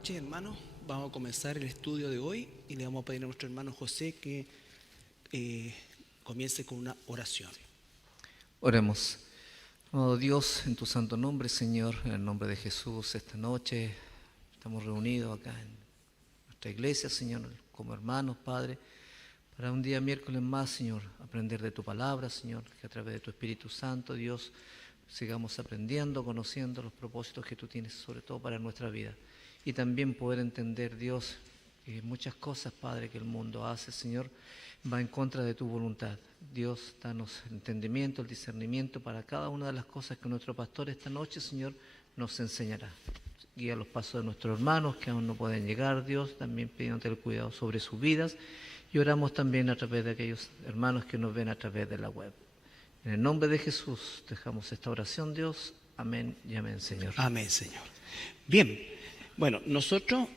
noches, hermanos. Vamos a comenzar el estudio de hoy y le vamos a pedir a nuestro hermano José que comience con una oración. Oremos. Oh Dios, en tu santo nombre, Señor, en el nombre de Jesús, esta noche estamos reunidos acá en nuestra iglesia, Señor, como hermanos, Padre, para un día miércoles más, Señor, aprender de tu palabra, Señor, que a través de tu Espíritu Santo, Dios, sigamos aprendiendo, conociendo los propósitos que tú tienes, sobre todo para nuestra vida. Y también poder entender, Dios, que muchas cosas, Padre, que el mundo hace, Señor, va en contra de tu voluntad. Dios, danos el entendimiento, el discernimiento para cada una de las cosas que nuestro pastor esta noche, Señor, nos enseñará. Guía los pasos de nuestros hermanos que aún no pueden llegar, Dios, también pidiéndote el cuidado sobre sus vidas. Y oramos también a través de aquellos hermanos que nos ven a través de la web. En el nombre de Jesús dejamos esta oración, Dios. Amén y amén, Señor. Amén, Señor. Bien, bueno, nosotros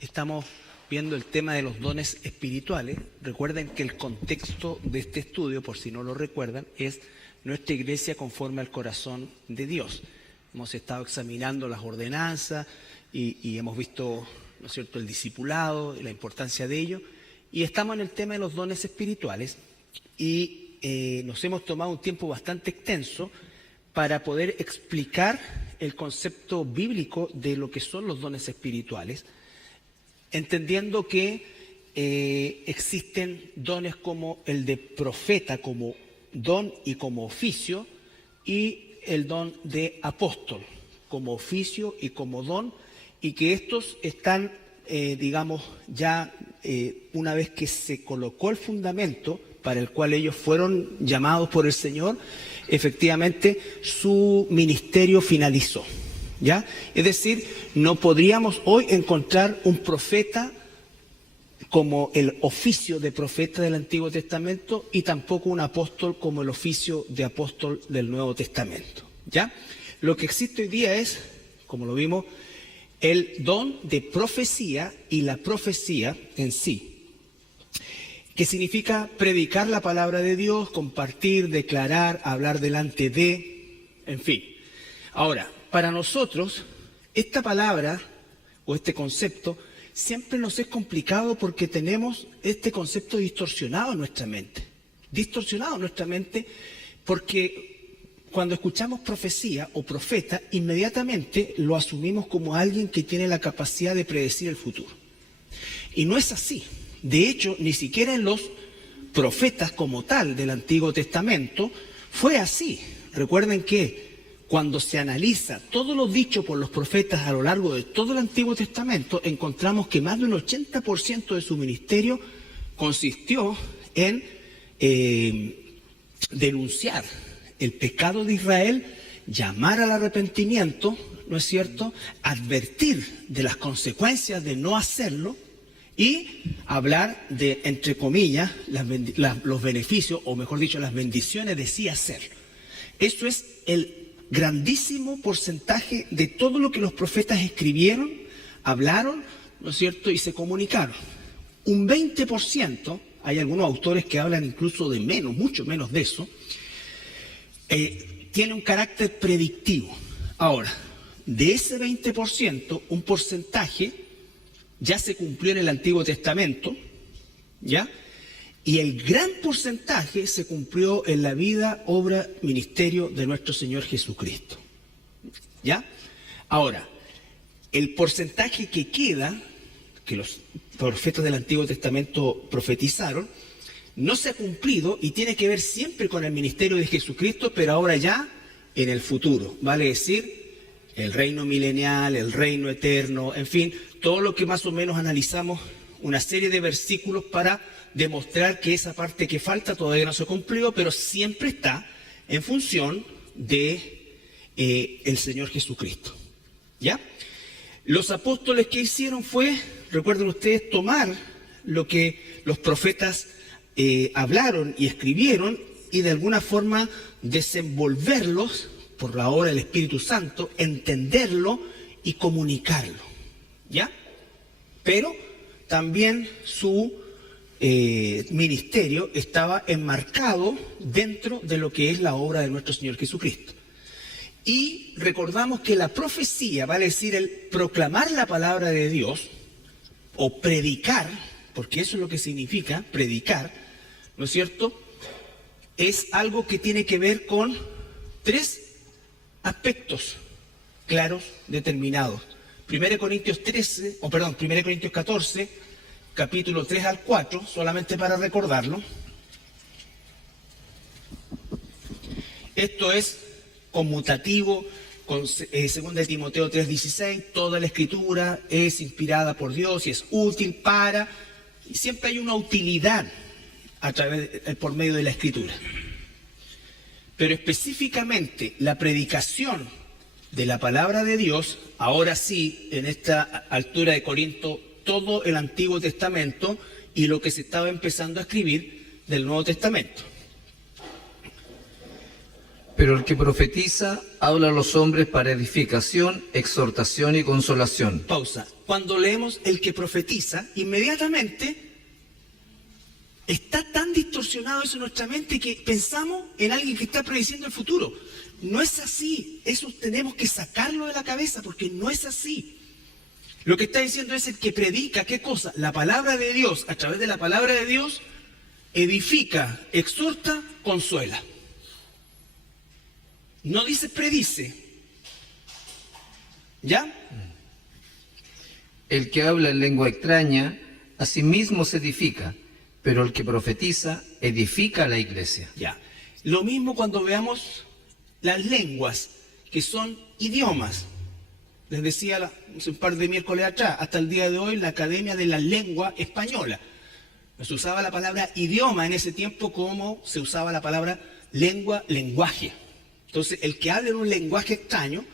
estamos viendo el tema de los dones espirituales. Recuerden que el contexto de este estudio, por si no lo recuerdan, es nuestra iglesia conforme al corazón de Dios. Hemos estado examinando las ordenanzas y hemos visto, ¿no es cierto?, el discipulado y la importancia de ello. Y estamos en el tema de los dones espirituales y nos hemos tomado un tiempo bastante extenso para poder explicar el concepto bíblico de lo que son los dones espirituales, entendiendo que existen dones como el de profeta, como don y como oficio, y el don de apóstol, como oficio y como don, y que estos están, ya una vez que se colocó el fundamento para el cual ellos fueron llamados por el Señor, efectivamente su ministerio finalizó, ¿ya? Es decir, no podríamos hoy encontrar un profeta como el oficio de profeta del Antiguo Testamento y tampoco un apóstol como el oficio de apóstol del Nuevo Testamento, ¿ya? Lo que existe hoy día es, como lo vimos, el don de profecía y la profecía en sí, que significa predicar la palabra de Dios, compartir, declarar, hablar delante de, en fin. Ahora, para nosotros, esta palabra o este concepto siempre nos es complicado porque tenemos este concepto distorsionado en nuestra mente. Distorsionado en nuestra mente porque cuando escuchamos profecía o profeta, inmediatamente lo asumimos como alguien que tiene la capacidad de predecir el futuro. Y no es así. De hecho, ni siquiera en los profetas como tal del Antiguo Testamento fue así. Recuerden que cuando se analiza todo lo dicho por los profetas a lo largo de todo el Antiguo Testamento, encontramos que más de un 80% de su ministerio consistió en denunciar el pecado de Israel, llamar al arrepentimiento, ¿no es cierto?, advertir de las consecuencias de no hacerlo, y hablar de, entre comillas, los beneficios, o mejor dicho, las bendiciones de sí hacerlo. Eso es el grandísimo porcentaje de todo lo que los profetas escribieron, hablaron, ¿no es cierto?, y se comunicaron. Un 20%, hay algunos autores que hablan incluso de menos, mucho menos de eso, tiene un carácter predictivo. Ahora, de ese 20%, un porcentaje ya se cumplió en el Antiguo Testamento, ¿ya? Y el gran porcentaje se cumplió en la vida, obra, ministerio de nuestro Señor Jesucristo, ¿ya? Ahora, el porcentaje que queda, que los profetas del Antiguo Testamento profetizaron, no se ha cumplido y tiene que ver siempre con el ministerio de Jesucristo, pero ahora ya en el futuro, vale decir, el reino milenial, el reino eterno, en fin, todo lo que más o menos analizamos, una serie de versículos para demostrar que esa parte que falta todavía no se cumplió, pero siempre está en función de el Señor Jesucristo, ¿ya? Los apóstoles que hicieron fue, recuerden ustedes, tomar lo que los profetas hablaron y escribieron y de alguna forma desenvolverlos por la obra del Espíritu Santo, entenderlo y comunicarlo, ¿ya? Pero también su ministerio estaba enmarcado dentro de lo que es la obra de nuestro Señor Jesucristo. Y recordamos que la profecía, vale decir, el proclamar la palabra de Dios, o predicar, porque eso es lo que significa, predicar, ¿no es cierto?, es algo que tiene que ver con 3 aspectos claros, determinados. 1 Corintios 14, capítulo 3 al 4, solamente para recordarlo. Esto es conmutativo con 2 Timoteo 3:16, toda la escritura es inspirada por Dios y es útil para, y siempre hay una utilidad por medio de la escritura. Pero específicamente la predicación de la palabra de Dios, ahora sí, en esta altura de Corinto, todo el Antiguo Testamento y lo que se estaba empezando a escribir del Nuevo Testamento. Pero el que profetiza habla a los hombres para edificación, exhortación y consolación. Pausa. Cuando leemos el que profetiza, inmediatamente está tan distorsionado eso en nuestra mente que pensamos en alguien que está prediciendo el futuro. No es así. Eso tenemos que sacarlo de la cabeza porque no es así. Lo que está diciendo es el que predica, ¿qué cosa? La palabra de Dios, a través de la palabra de Dios, edifica, exhorta, consuela. No dice predice. ¿Ya? El que habla en lengua extraña, a sí mismo se edifica, pero el que profetiza edifica a la iglesia. Ya. Lo mismo cuando veamos las lenguas, que son idiomas. Les decía hace un par de miércoles atrás, hasta el día de hoy, la Academia de la Lengua Española. Se usaba la palabra idioma en ese tiempo como se usaba la palabra lengua, lenguaje. Entonces, el que habla en un lenguaje extraño,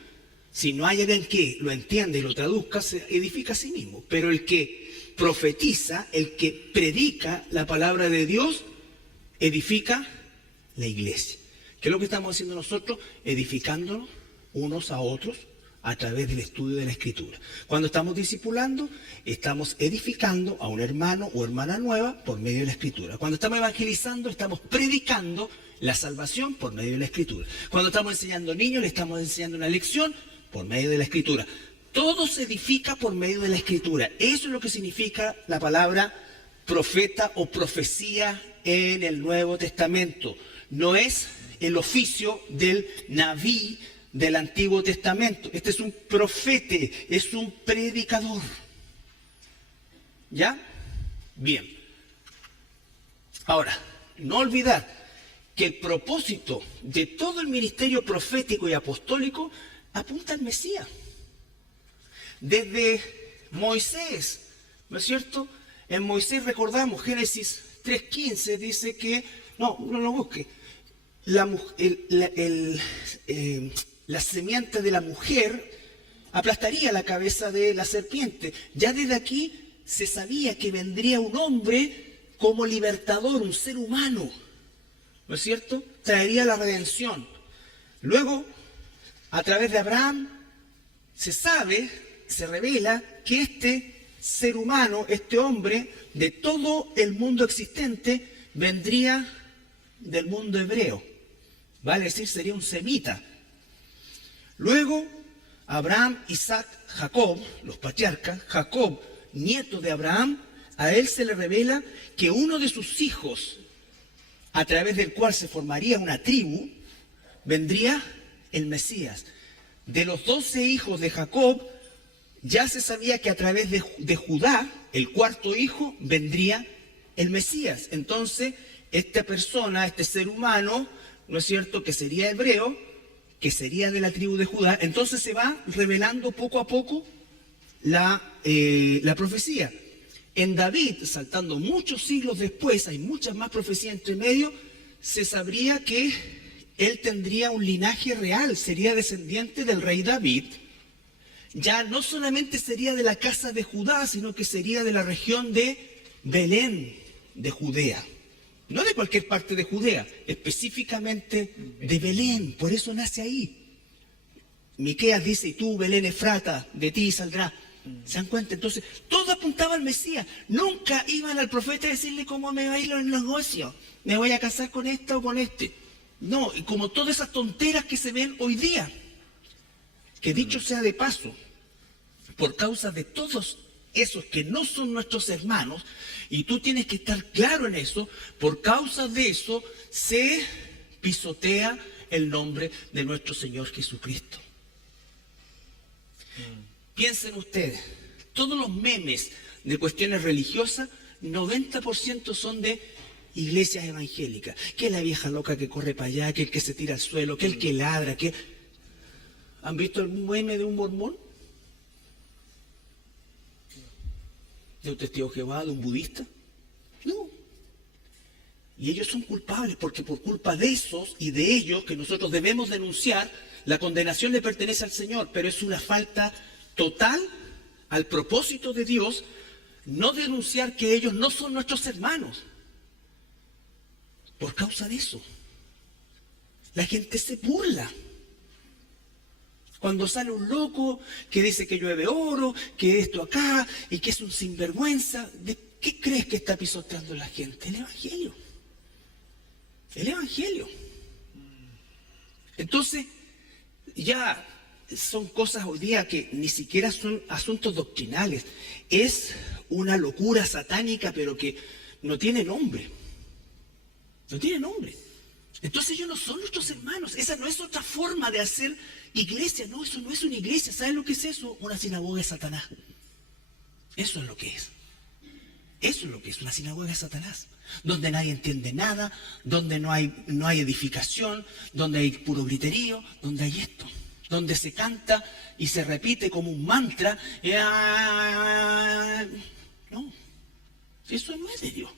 si no hay alguien que lo entienda y lo traduzca, se edifica a sí mismo. Pero el que profetiza, el que predica la palabra de Dios, edifica la iglesia. ¿Qué es lo que estamos haciendo nosotros? Edificándonos unos a otros a través del estudio de la Escritura. Cuando estamos discipulando, estamos edificando a un hermano o hermana nueva por medio de la Escritura. Cuando estamos evangelizando, estamos predicando la salvación por medio de la Escritura. Cuando estamos enseñando niños, le estamos enseñando una lección por medio de la Escritura. Todo se edifica por medio de la Escritura. Eso es lo que significa la palabra profeta o profecía en el Nuevo Testamento. No es el oficio del Naví del Antiguo Testamento. Este es un profete, es un predicador. ¿Ya? Bien. Ahora, no olvidar que el propósito de todo el ministerio profético y apostólico apunta al Mesías. Desde Moisés, ¿no es cierto? En Moisés recordamos, Génesis 3:15 dice que, no lo busque, la semiente de la mujer aplastaría la cabeza de la serpiente. Ya desde aquí se sabía que vendría un hombre como libertador, un ser humano, ¿no es cierto? Traería la redención. Luego, a través de Abraham, se revela que este ser humano, este hombre, de todo el mundo existente, vendría del mundo hebreo. Vale decir, sería un semita. Luego, Abraham, Isaac, Jacob, los patriarcas, Jacob, nieto de Abraham, a él se le revela que uno de sus hijos, a través del cual se formaría una tribu, vendría el Mesías. De los 12 hijos de Jacob, ya se sabía que a través de Judá, el cuarto hijo, vendría el Mesías. Entonces, esta persona, este ser humano, ¿no es cierto?, que sería hebreo, que sería de la tribu de Judá, entonces se va revelando poco a poco la profecía. En David, saltando muchos siglos después, hay muchas más profecías entre medio, se sabría que él tendría un linaje real, sería descendiente del rey David. Ya no solamente sería de la casa de Judá, sino que sería de la región de Belén, de Judea. No de cualquier parte de Judea, específicamente de Belén, por eso nace ahí. Miqueas dice, y tú, Belén Efrata, de ti saldrá. ¿Se dan cuenta? Entonces, todo apuntaba al Mesías. Nunca iban al profeta a decirle cómo me va a ir en los negocios. Me voy a casar con esta o con este. No, y como todas esas tonteras que se ven hoy día. Que dicho sea de paso, por causa de todos esos que no son nuestros hermanos, y tú tienes que estar claro en eso, por causa de eso se pisotea el nombre de nuestro Señor Jesucristo. Piensen ustedes, todos los memes de cuestiones religiosas, 90% son de iglesias evangélicas. Que la vieja loca que corre para allá, que el que se tira al suelo, que el que ladra, que... ¿Han visto algún meme de un mormón? ¿De un testigo de Jehová, de un budista? No. Y ellos son culpables porque por culpa de esos y de ellos que nosotros debemos denunciar, la condenación le pertenece al Señor, pero es una falta total al propósito de Dios no denunciar que ellos no son nuestros hermanos. Por causa de eso, la gente se burla. Cuando sale un loco que dice que llueve oro, que esto acá, y que es un sinvergüenza, ¿de qué crees que está pisoteando la gente? El Evangelio. El Evangelio. Entonces, ya son cosas hoy día que ni siquiera son asuntos doctrinales. Es una locura satánica, pero que no tiene nombre. No tiene nombre. Entonces ellos no son nuestros hermanos. Esa no es otra forma de hacer iglesia. No, eso no es una iglesia. ¿Saben lo que es eso? Una sinagoga de Satanás. Eso es lo que es. Eso es lo que es una sinagoga de Satanás. Donde nadie entiende nada, donde no hay edificación, donde hay puro griterío, donde hay esto. Donde se canta y se repite como un mantra. No, eso no es de Dios.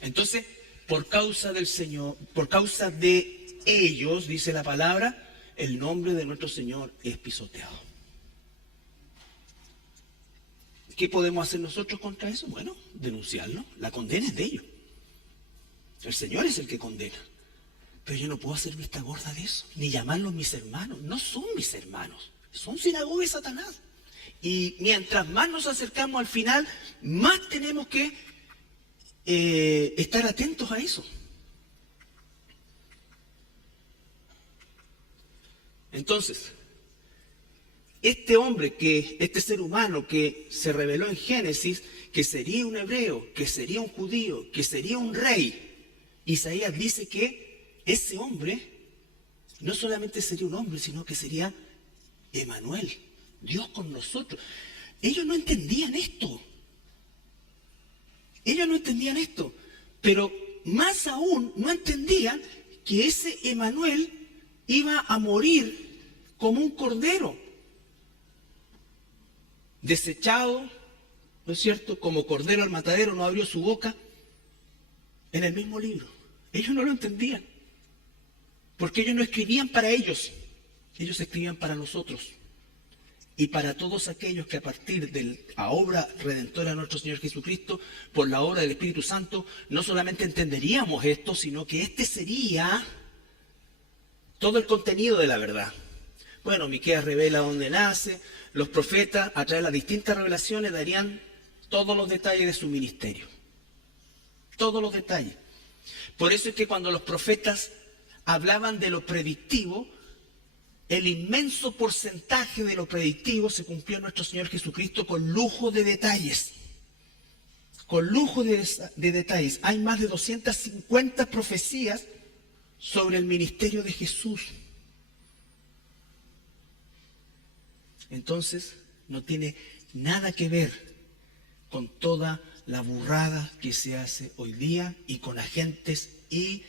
Entonces, por causa del Señor, por causa de ellos, dice la palabra, el nombre de nuestro Señor es pisoteado. ¿Qué podemos hacer nosotros contra eso? Bueno, denunciarlo. La condena es de ellos. El Señor es el que condena. Pero yo no puedo hacer vista gorda de eso, ni llamarlos mis hermanos. No son mis hermanos, son sinagoga de Satanás. Y mientras más nos acercamos al final, más tenemos que estar atentos a eso. Entonces, este ser humano que se reveló en Génesis, que sería un hebreo, que sería un judío, que sería un rey, Isaías dice que ese hombre no solamente sería un hombre, sino que sería Emanuel, Dios con nosotros. Ellos no entendían esto. Ellos no entendían esto, pero más aún no entendían que ese Emanuel iba a morir como un cordero, desechado, ¿no es cierto? Como cordero al matadero no abrió su boca, en el mismo libro. Ellos no lo entendían, porque ellos no escribían para ellos, ellos escribían para nosotros. Y para todos aquellos que a partir de la obra redentora de nuestro Señor Jesucristo, por la obra del Espíritu Santo, no solamente entenderíamos esto, sino que este sería todo el contenido de la verdad. Bueno, Miqueas revela dónde nace, los profetas, a través de las distintas revelaciones, darían todos los detalles de su ministerio. Todos los detalles. Por eso es que cuando los profetas hablaban de lo predictivo, el inmenso porcentaje de lo predictivo se cumplió en nuestro Señor Jesucristo con lujo de detalles. Con lujo de detalles. Hay más de 250 profecías sobre el ministerio de Jesús. Entonces, no tiene nada que ver con toda la burrada que se hace hoy día y con agentes y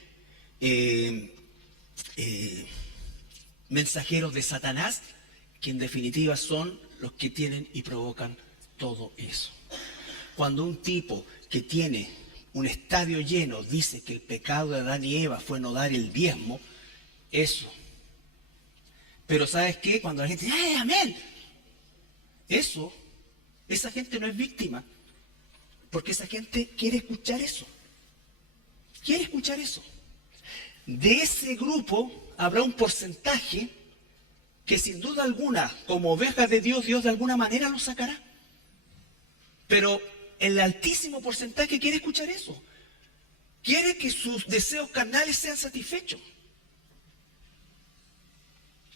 mensajeros de Satanás, que en definitiva son los que tienen y provocan todo eso. Cuando un tipo que tiene un estadio lleno dice que el pecado de Adán y Eva fue no dar el diezmo, eso. Pero ¿sabes qué? Cuando la gente dice, ¡ay, amén! Eso, esa gente no es víctima, porque esa gente quiere escuchar eso. Quiere escuchar eso. De ese grupo habrá un porcentaje que sin duda alguna, como ovejas de Dios, Dios de alguna manera los sacará. Pero el altísimo porcentaje quiere escuchar eso. Quiere que sus deseos carnales sean satisfechos.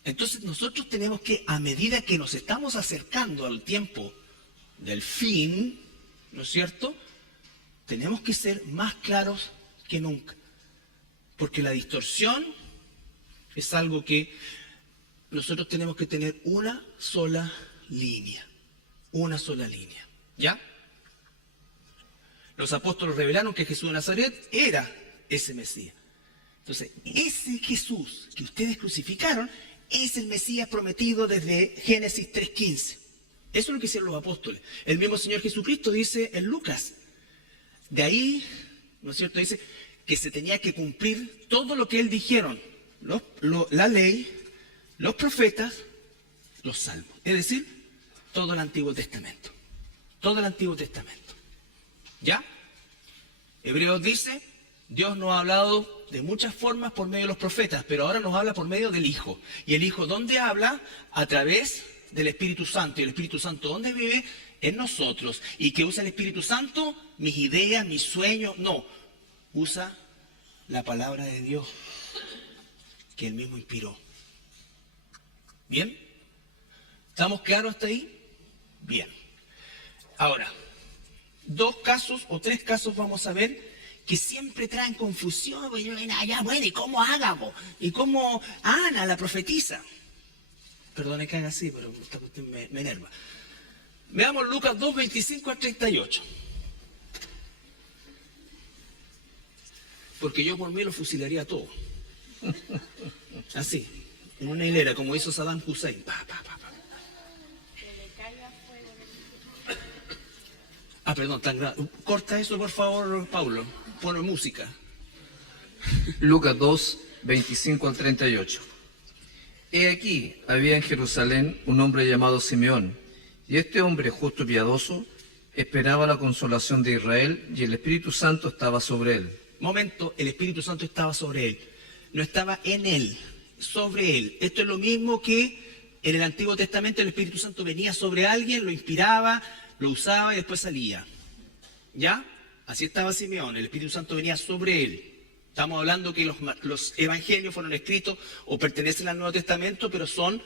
Entonces nosotros tenemos que, a medida que nos estamos acercando al tiempo del fin, ¿no es cierto?, tenemos que ser más claros que nunca. Porque la distorsión es algo que nosotros tenemos que tener una sola línea. Una sola línea. ¿Ya? Los apóstoles revelaron que Jesús de Nazaret era ese Mesías. Entonces, ese Jesús que ustedes crucificaron es el Mesías prometido desde Génesis 3:15. Eso es lo que hicieron los apóstoles. El mismo Señor Jesucristo dice en Lucas. De ahí, ¿no es cierto?, dice que se tenía que cumplir todo lo que él dijeron. La ley, los profetas, los salmos. Es decir, todo el Antiguo Testamento. Todo el Antiguo Testamento. ¿Ya? Hebreos dice, Dios nos ha hablado de muchas formas por medio de los profetas, pero ahora nos habla por medio del Hijo. ¿Y el Hijo dónde habla? A través del Espíritu Santo. ¿Y el Espíritu Santo dónde vive? En nosotros. ¿Y qué usa el Espíritu Santo? Mis ideas, mis sueños. No, usa la palabra de Dios que Él mismo inspiró. ¿Bien? ¿Estamos claros hasta ahí? Bien. Ahora, 2 casos o 3 casos vamos a ver que siempre traen confusión. Bueno, ¿y cómo Ágabo? ¿Y cómo Ana, la profetisa? Perdone que haga así, pero esta cuestión me enerva. Veamos Lucas 2, 25 al 38. Porque yo por mí lo fusilaría todo. Así, en una hilera, como hizo Saddam Hussein. Pa, pa, pa, pa. Perdón, tan grave. Corta eso, por favor, Paulo. Pone música. Lucas 2, 25 al 38. He aquí, había en Jerusalén un hombre llamado Simeón, y este hombre justo y piadoso esperaba la consolación de Israel, y el Espíritu Santo estaba sobre él. Momento, el Espíritu Santo estaba sobre él. No estaba en él, sobre él. Esto es lo mismo que en el Antiguo Testamento el Espíritu Santo venía sobre alguien, lo inspiraba, lo usaba y después salía. ¿Ya? Así estaba Simeón, el Espíritu Santo venía sobre él. Estamos hablando que los evangelios fueron escritos o pertenecen al Nuevo Testamento, pero son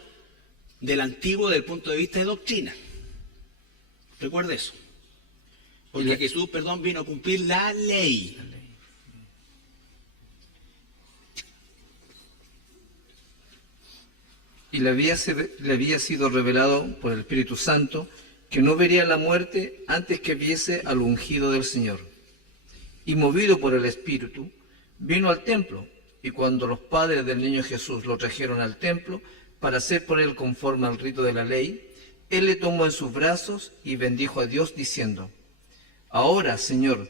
del Antiguo desde el punto de vista de doctrina. Recuerda eso. Porque Jesús, vino a cumplir la ley. Y le había sido revelado por el Espíritu Santo que no vería la muerte antes que viese al ungido del Señor. Y movido por el Espíritu, vino al templo, y cuando los padres del niño Jesús lo trajeron al templo para hacer por él conforme al rito de la ley, él le tomó en sus brazos y bendijo a Dios diciendo: Ahora, Señor,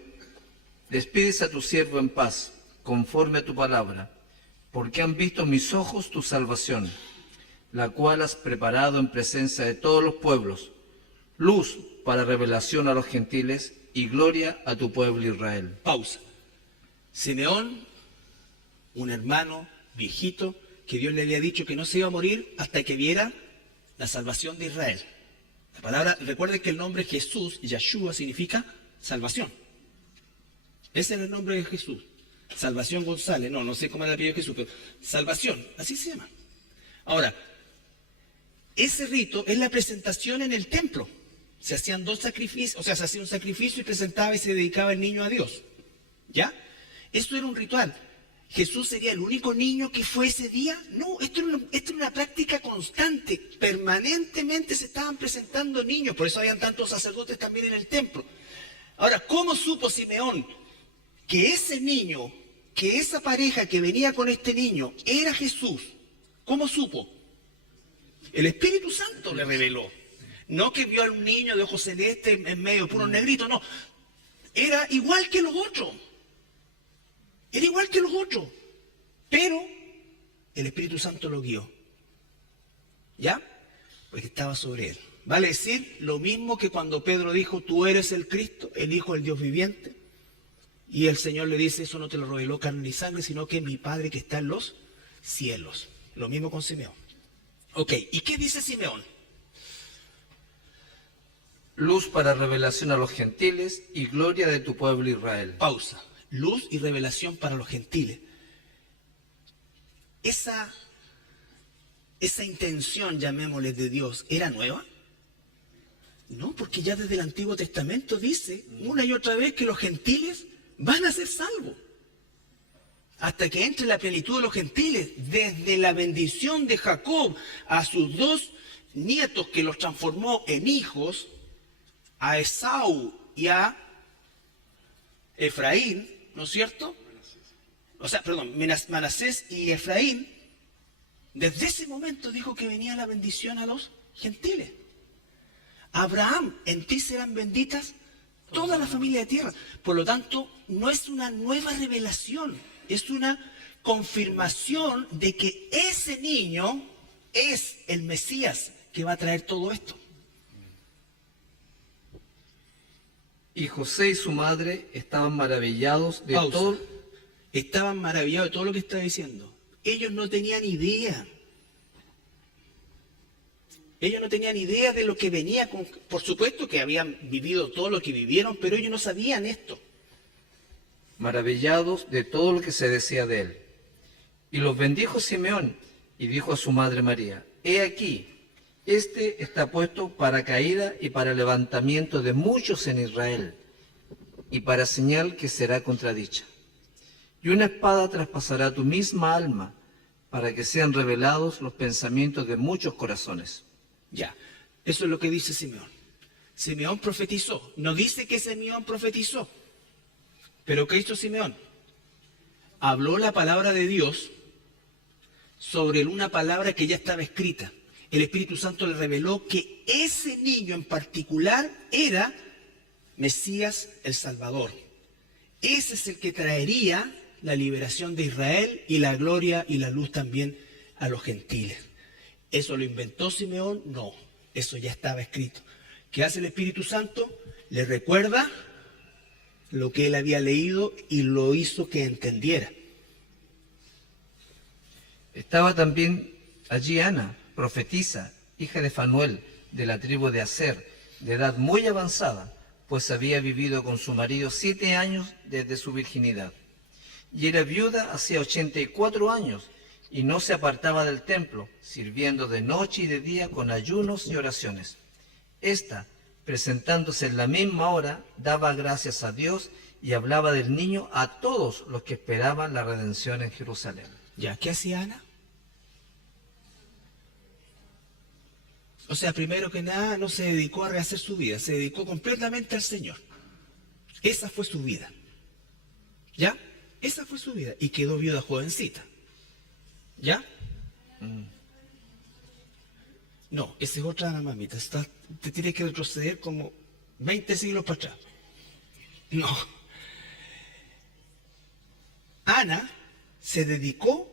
despides a tu siervo en paz, conforme a tu palabra, porque han visto mis ojos tu salvación, la cual has preparado en presencia de todos los pueblos, luz para revelación a los gentiles y gloria a tu pueblo Israel. Pausa. Simeón, un hermano viejito, que Dios le había dicho que no se iba a morir hasta que viera la salvación de Israel. La palabra, recuerden que el nombre Jesús, Yahshua, significa salvación. Ese es el nombre de Jesús. Salvación González, no sé cómo era el apellido de Jesús, pero salvación, así se llama. Ahora, ese rito es la presentación en el templo. Se hacían 2 sacrificios, o sea, se hacía un sacrificio y presentaba y se dedicaba el niño a Dios. ¿Ya? Esto era un ritual. ¿Jesús sería el único niño que fue ese día? No, esto era una práctica constante. Permanentemente se estaban presentando niños. Por eso habían tantos sacerdotes también en el templo. Ahora, ¿cómo supo Simeón que ese niño, que esa pareja que venía con este niño era Jesús? ¿Cómo supo? El Espíritu Santo le reveló. No que vio a un niño de ojos celestes en medio, puro negrito, no. Era igual que los otros. Era igual que los otros. Pero el Espíritu Santo lo guió. ¿Ya? Porque estaba sobre él. Vale decir lo mismo que cuando Pedro dijo: tú eres el Cristo, el Hijo del Dios viviente. Y el Señor le dice: eso no te lo reveló carne ni sangre, sino que mi Padre que está en los cielos. Lo mismo con Simeón. Ok, ¿y qué dice Simeón? Luz para revelación a los gentiles y gloria de tu pueblo Israel. Pausa. Luz y revelación para los gentiles. esa intención, llamémosle, de Dios, ¿era nueva? No, porque ya desde el Antiguo Testamento dice una y otra vez que los gentiles van a ser salvos. Hasta que entre la plenitud de los gentiles, desde la bendición de Jacob a sus dos nietos que los transformó en hijos, a Esaú y a Efraín, ¿no es cierto? O sea, perdón, Manasés y Efraín, desde ese momento dijo que venía la bendición a los gentiles. Abraham, en ti serán benditas toda la familia de tierra. Por lo tanto, no es una nueva revelación, es una confirmación de que ese niño es el Mesías que va a traer todo esto. Y José y su madre estaban maravillados de Pausa. todo. Estaban maravillados de todo lo que está diciendo. Ellos no tenían idea. Ellos no tenían idea de lo que venía. Por supuesto que habían vivido todo lo que vivieron, pero ellos no sabían esto. Maravillados de todo lo que se decía de él. Y los bendijo Simeón y dijo a su madre María: He aquí, este está puesto para caída y para levantamiento de muchos en Israel, y para señal que será contradicha. Y una espada traspasará tu misma alma, para que sean revelados los pensamientos de muchos corazones. Ya, eso es lo que dice Simeón. Simeón profetizó. No dice que Simeón profetizó. Pero ¿qué hizo Simeón? Habló la palabra de Dios sobre una palabra que ya estaba escrita. El Espíritu Santo le reveló que ese niño en particular era Mesías el Salvador. Ese es el que traería la liberación de Israel y la gloria y la luz también a los gentiles. ¿Eso lo inventó Simeón? No, eso ya estaba escrito. ¿Qué hace el Espíritu Santo? Le recuerda lo que él había leído y lo hizo que entendiera. Estaba también allí Ana, profetisa, hija de Fanuel, de la tribu de Aser, de edad muy avanzada, pues había vivido con su marido 7 años desde su virginidad. Y era viuda hacía 84 años, y no se apartaba del templo, sirviendo de noche y de día con ayunos y oraciones. Esta, presentándose en la misma hora, daba gracias a Dios y hablaba del niño a todos los que esperaban la redención en Jerusalén. ¿Ya qué hacía Ana? O sea, primero que nada, no se dedicó a rehacer su vida, se dedicó completamente al Señor. Esa fue su vida. ¿Ya? Esa fue su vida. Y quedó viuda jovencita. ¿Ya? No, esa es otra mamita. Te tiene que retroceder como 20 siglos para atrás. No. Ana se dedicó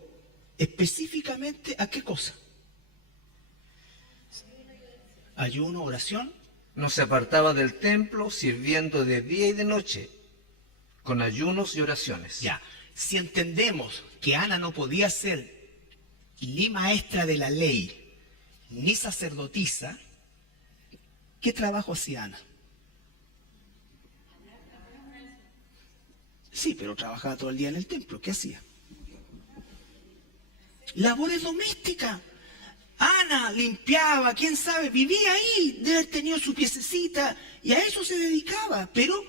específicamente a qué cosa. Ayuno, oración. No se apartaba del templo, sirviendo de día y de noche, con ayunos y oraciones. Ya, si entendemos que Ana no podía ser ni maestra de la ley, ni sacerdotisa, ¿qué trabajo hacía Ana? Sí, pero trabajaba todo el día en el templo. ¿Qué hacía? Labores domésticas. Ana limpiaba, quién sabe, vivía ahí, debe haber tenido su piececita y a eso se dedicaba, pero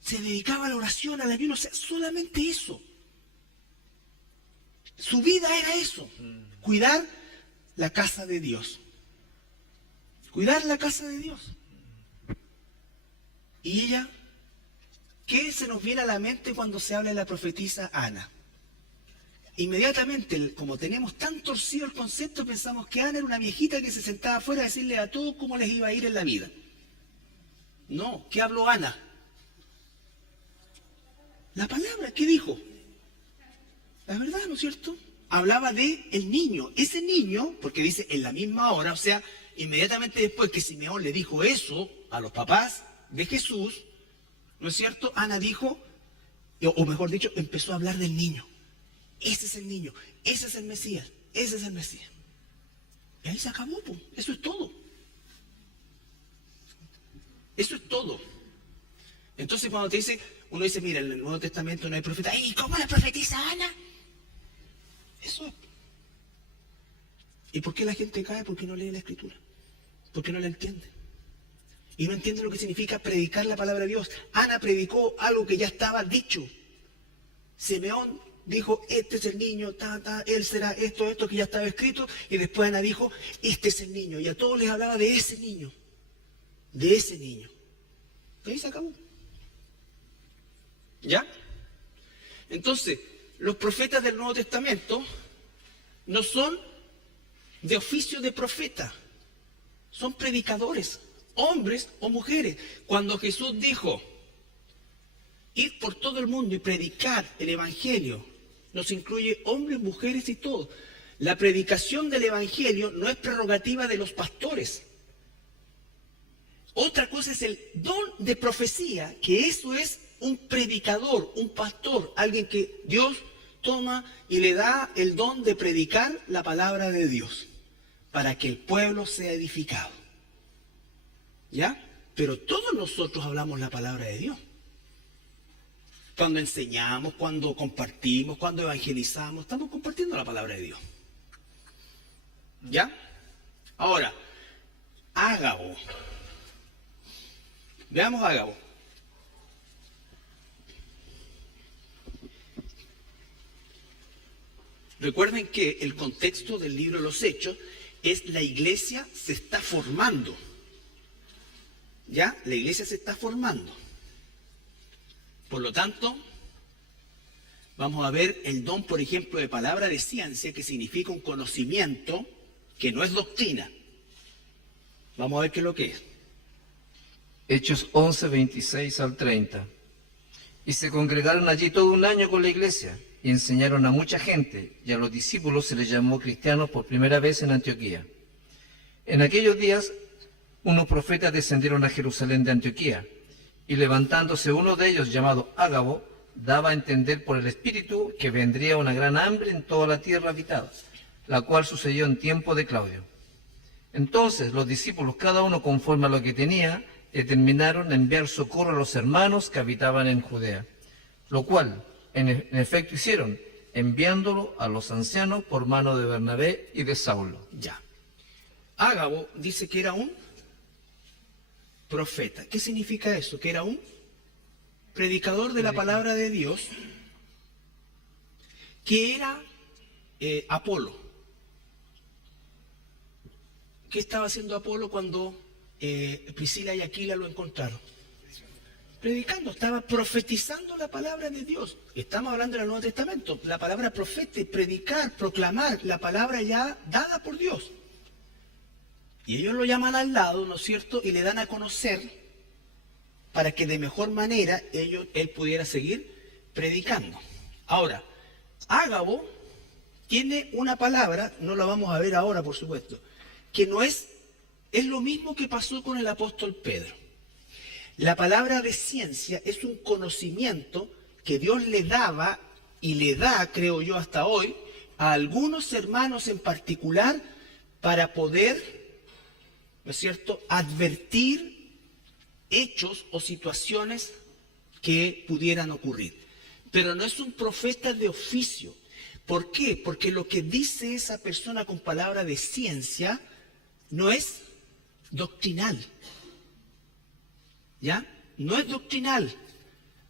se dedicaba a la oración, al ayuno, o sea, solamente eso. Su vida era eso, cuidar la casa de Dios. Cuidar la casa de Dios. Y ella, ¿qué se nos viene a la mente cuando se habla de la profetisa Ana? Inmediatamente, como tenemos tan torcido el concepto, pensamos que Ana era una viejita que se sentaba afuera a decirle a todos cómo les iba a ir en la vida. No, ¿qué habló Ana? La palabra, ¿qué dijo? La verdad, ¿no es cierto? Hablaba de el niño. Ese niño, porque dice en la misma hora, o sea, inmediatamente después que Simeón le dijo eso a los papás de Jesús, ¿no es cierto? Ana dijo, o mejor dicho, empezó a hablar del niño. Ese es el niño, ese es el Mesías, ese es el Mesías. Y ahí se acabó, pues. Eso es todo. Eso es todo. Entonces cuando te dice, uno dice, mira, en el Nuevo Testamento no hay profeta. ¿Y cómo la profetiza Ana? Eso es. ¿Y por qué la gente cae? Porque no lee la Escritura, porque no la entiende. Y no entiende lo que significa predicar la palabra de Dios. Ana predicó algo que ya estaba dicho. Simeón dijo, este es el niño, él será esto que ya estaba escrito. Y después Ana dijo, este es el niño. Y a todos les hablaba de ese niño. De ese niño. Y ahí se acabó. ¿Ya? Entonces, los profetas del Nuevo Testamento no son de oficio de profeta. Son predicadores, hombres o mujeres. Cuando Jesús dijo, ir por todo el mundo y predicar el Evangelio, nos incluye hombres, mujeres y todo. La predicación del Evangelio no es prerrogativa de los pastores. Otra cosa es el don de profecía, que eso es un predicador, un pastor, alguien que Dios toma y le da el don de predicar la palabra de Dios para que el pueblo sea edificado. ¿Ya? Pero todos nosotros hablamos la palabra de Dios. Cuando enseñamos, cuando compartimos, cuando evangelizamos, estamos compartiendo la palabra de Dios. ¿Ya? Ahora, Ágabo. Veamos a Ágabo. Recuerden que el contexto del libro de los Hechos es la iglesia se está formando. ¿Ya? La iglesia se está formando. Por lo tanto, vamos a ver el don, por ejemplo, de palabra de ciencia, que significa un conocimiento que no es doctrina. Vamos a ver qué es lo que es. Hechos 11, 26 al 30. Y se congregaron allí todo un año con la iglesia, y enseñaron a mucha gente, y a los discípulos se les llamó cristianos por primera vez en Antioquía. En aquellos días, unos profetas descendieron a Jerusalén de Antioquía, y levantándose uno de ellos, llamado Ágabo, daba a entender por el Espíritu que vendría una gran hambre en toda la tierra habitada, la cual sucedió en tiempo de Claudio. Entonces los discípulos, cada uno conforme a lo que tenía, determinaron enviar socorro a los hermanos que habitaban en Judea, lo cual en efecto hicieron, enviándolo a los ancianos por mano de Bernabé y de Saulo. Ya. Ágabo dice que era un profeta. ¿Qué significa eso? Que era un predicador de la palabra de Dios, que era Apolo. ¿Qué estaba haciendo Apolo cuando Priscila y Aquila lo encontraron? Predicando, estaba profetizando la palabra de Dios. Estamos hablando del Nuevo Testamento. La palabra profeta, predicar, proclamar, la palabra ya dada por Dios. Y ellos lo llaman al lado, ¿no es cierto? Y le dan a conocer para que de mejor manera él pudiera seguir predicando. Ahora, Ágabo tiene una palabra, no la vamos a ver ahora, por supuesto, que no es lo mismo que pasó con el apóstol Pedro. La palabra de ciencia es un conocimiento que Dios le daba y le da, creo yo, hasta hoy, a algunos hermanos en particular para poder, ¿no es cierto?, advertir hechos o situaciones que pudieran ocurrir. Pero no es un profeta de oficio. ¿Por qué? Porque lo que dice esa persona con palabra de ciencia no es doctrinal. ¿Ya? No es doctrinal.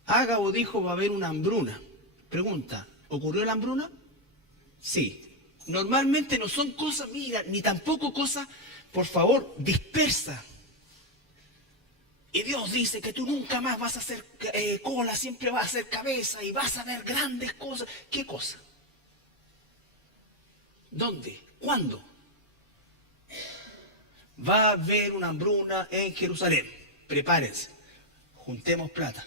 Ágabo dijo va a haber una hambruna. Pregunta, ¿ocurrió la hambruna? Sí. Normalmente no son cosas, mira, ni tampoco cosas, por favor, dispersas. Y Dios dice que tú nunca más vas a hacer cola, siempre vas a hacer cabeza y vas a ver grandes cosas. ¿Qué cosa? ¿Dónde? ¿Cuándo? Va a haber una hambruna en Jerusalén. Prepárense, juntemos plata.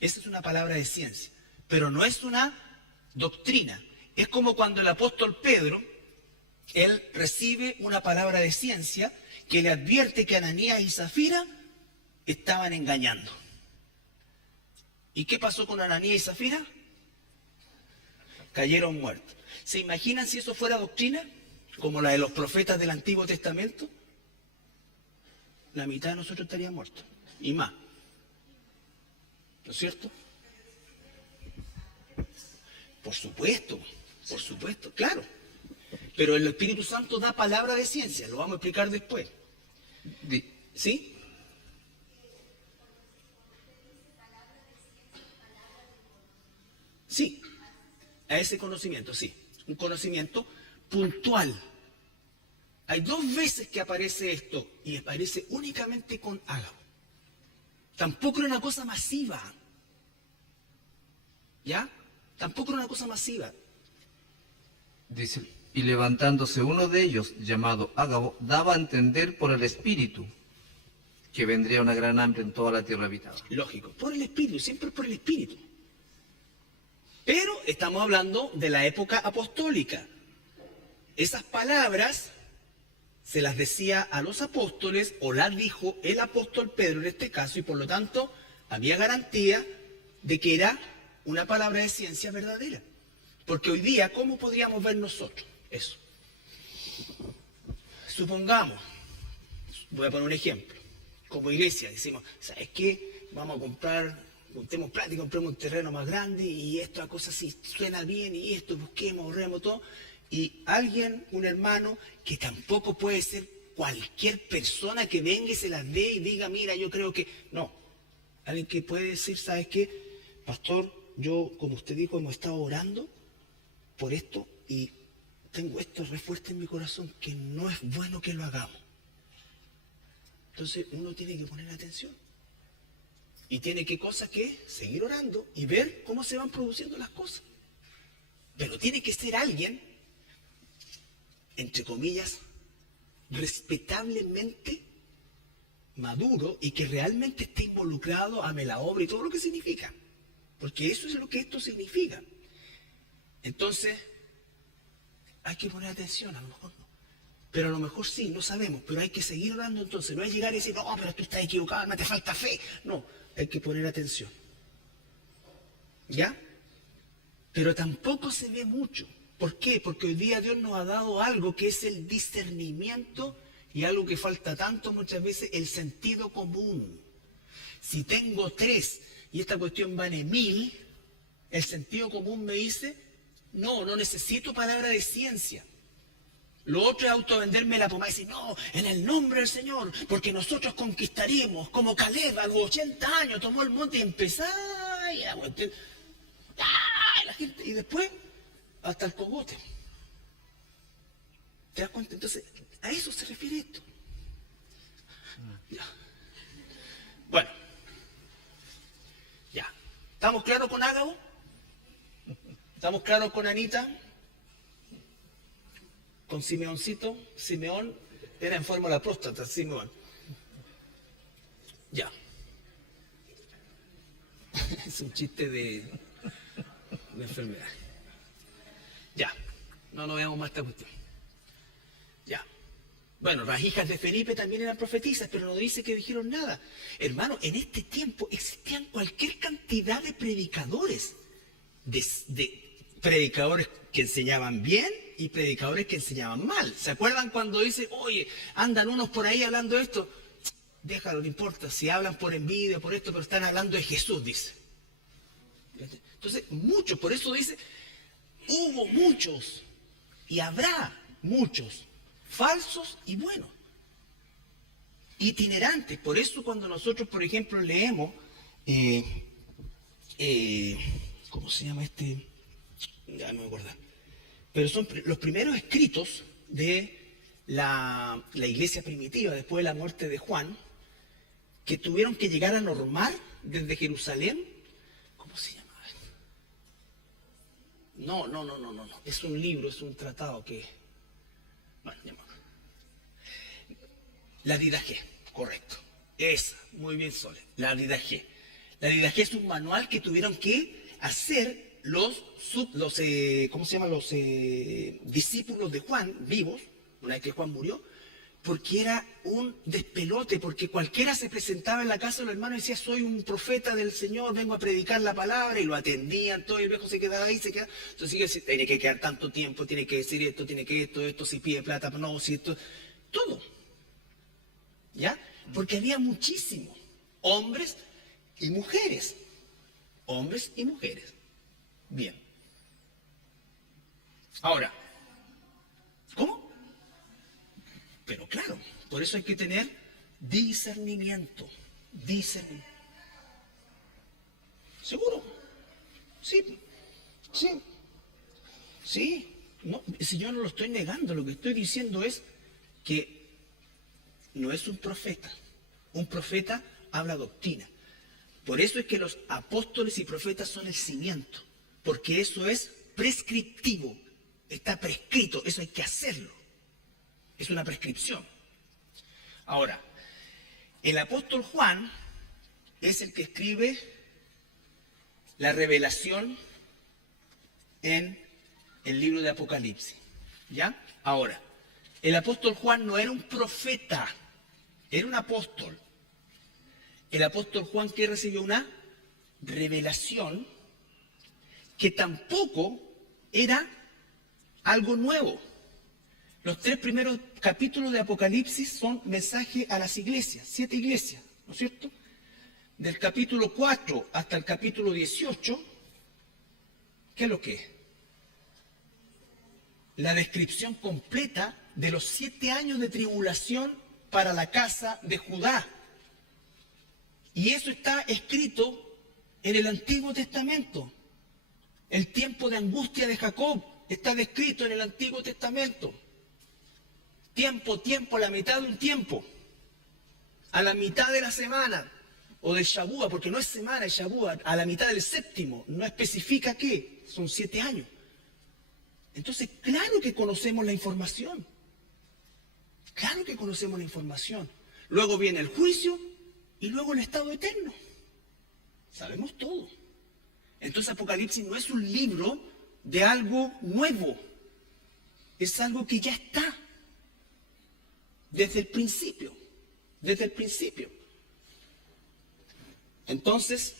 Esa es una palabra de ciencia, pero no es una doctrina. Es como cuando el apóstol Pedro, él recibe una palabra de ciencia que le advierte que Ananías y Zafira estaban engañando. ¿Y qué pasó con Ananías y Zafira? Cayeron muertos. ¿Se imaginan si eso fuera doctrina? Como la de los profetas del Antiguo Testamento. La mitad de nosotros estaría muertos. Y más. ¿No es cierto? Por supuesto, claro. Pero el Espíritu Santo da palabra de ciencia, lo vamos a explicar después. ¿Sí? Sí, a ese conocimiento, sí. Un conocimiento puntual. Hay 2 veces que aparece esto y aparece únicamente con Ágabo. Tampoco era una cosa masiva. ¿Ya? Tampoco era una cosa masiva. Dice, y levantándose uno de ellos, llamado Ágabo, daba a entender por el Espíritu que vendría una gran hambre en toda la tierra habitada. Lógico, por el Espíritu, siempre por el Espíritu. Pero estamos hablando de la época apostólica. Esas palabras se las decía a los apóstoles o las dijo el apóstol Pedro en este caso y por lo tanto había garantía de que era una palabra de ciencia verdadera. Porque hoy día, ¿cómo podríamos ver nosotros eso? Supongamos, voy a poner un ejemplo, como iglesia decimos, ¿sabes qué? Vamos a comprar, juntemos plata y compremos un terreno más grande y esta cosa así suena bien y esto, busquemos, ahorremos todo. Y alguien, un hermano, que tampoco puede ser cualquier persona que venga y se las dé y diga, mira, yo creo que... No, alguien que puede decir, ¿sabes qué? Pastor, yo, como usted dijo, hemos estado orando por esto y tengo esto re fuerte en mi corazón que no es bueno que lo hagamos. Entonces uno tiene que poner atención. Y tiene que seguir orando y ver cómo se van produciendo las cosas. Pero tiene que ser alguien, entre comillas, respetablemente maduro y que realmente esté involucrado, ame la obra y todo lo que significa. Porque eso es lo que esto significa. Entonces, hay que poner atención, a lo mejor no. Pero a lo mejor sí, no sabemos, pero hay que seguir orando entonces. No es llegar y decir, no, pero tú estás equivocado, no te falta fe. No, hay que poner atención. ¿Ya? Pero tampoco se ve mucho. ¿Por qué? Porque hoy día Dios nos ha dado algo que es el discernimiento y algo que falta tanto muchas veces, el sentido común. Si tengo 3 y esta cuestión vale 1000, el sentido común me dice, no necesito palabra de ciencia. Lo otro es autovenderme la pomada y decir, no, en el nombre del Señor, porque nosotros conquistaríamos, como Caleb a los 80 años, tomó el monte y empezó, la gente, y después, hasta el cogote. ¿Te das cuenta? Entonces, a eso se refiere esto. Ya. Bueno, ya. ¿Estamos claros con Ágabo? ¿Estamos claros con Anita? Con Simeoncito. Simeón era en forma de la próstata, Simeón. Ya. Es un chiste de enfermedad. Ya. No veamos más esta cuestión. Ya. Bueno, las hijas de Felipe también eran profetisas, pero no dice que dijeron nada. Hermano, en este tiempo existían cualquier cantidad de predicadores. De predicadores que enseñaban bien y predicadores que enseñaban mal. ¿Se acuerdan cuando dice, oye, andan unos por ahí hablando esto? Déjalo, no importa, si hablan por envidia, por esto, pero están hablando de Jesús, dice. Entonces, muchos, por eso dice, hubo muchos y habrá muchos falsos y buenos, itinerantes. Por eso cuando nosotros, por ejemplo, leemos, ¿cómo se llama este? Ya no me acuerdo. Pero son los primeros escritos de la iglesia primitiva, después de la muerte de Juan, que tuvieron que llegar a normar desde Jerusalén. ¿Cómo se llama? No. Es un libro, es un tratado que... Bueno, ya me acuerdo. La Didaché, correcto. Esa, muy bien, Sole. La Didaché. La Didaché es un manual que tuvieron que hacer los discípulos de Juan, vivos, una vez que Juan murió, porque era un despelote, porque cualquiera se presentaba en la casa de los hermanos y decía, soy un profeta del Señor, vengo a predicar la palabra, y lo atendían, todo el viejo se quedaba ahí, entonces tiene que quedar tanto tiempo, tiene que decir esto, tiene que esto, si pide plata, no, si esto, todo. ¿Ya? Porque había muchísimos, hombres y mujeres, hombres y mujeres. Bien. Ahora, Pero claro, por eso hay que tener discernimiento. Discernimiento. ¿Seguro? Sí, sí, sí. No, si yo no lo estoy negando, lo que estoy diciendo es que no es un profeta. Un profeta habla doctrina. Por eso es que los apóstoles y profetas son el cimiento, porque eso es prescriptivo, está prescrito, eso hay que hacerlo. Es una prescripción. Ahora, el apóstol Juan es el que escribe la revelación en el libro de Apocalipsis. ¿Ya? Ahora, el apóstol Juan no era un profeta, era un apóstol. El apóstol Juan que recibió una revelación que tampoco era algo nuevo. Los 3 primeros capítulos de Apocalipsis son mensaje a las iglesias, 7 iglesias, ¿no es cierto? Del capítulo 4 hasta el capítulo 18, ¿qué es lo que es? La descripción completa de los 7 años de tribulación para la casa de Judá. Y eso está escrito en el Antiguo Testamento. El tiempo de angustia de Jacob está descrito en el Antiguo Testamento. Tiempo, a la mitad de un tiempo. A la mitad de la semana. O de Shabúa, porque no es semana, es Shabúa. A la mitad del séptimo. No especifica qué. Son 7 años. Entonces, claro que conocemos la información. Claro que conocemos la información. Luego viene el juicio y luego el estado eterno. Sabemos todo. Entonces Apocalipsis no es un libro de algo nuevo. Es algo que ya está. Desde el principio. Desde el principio. Entonces,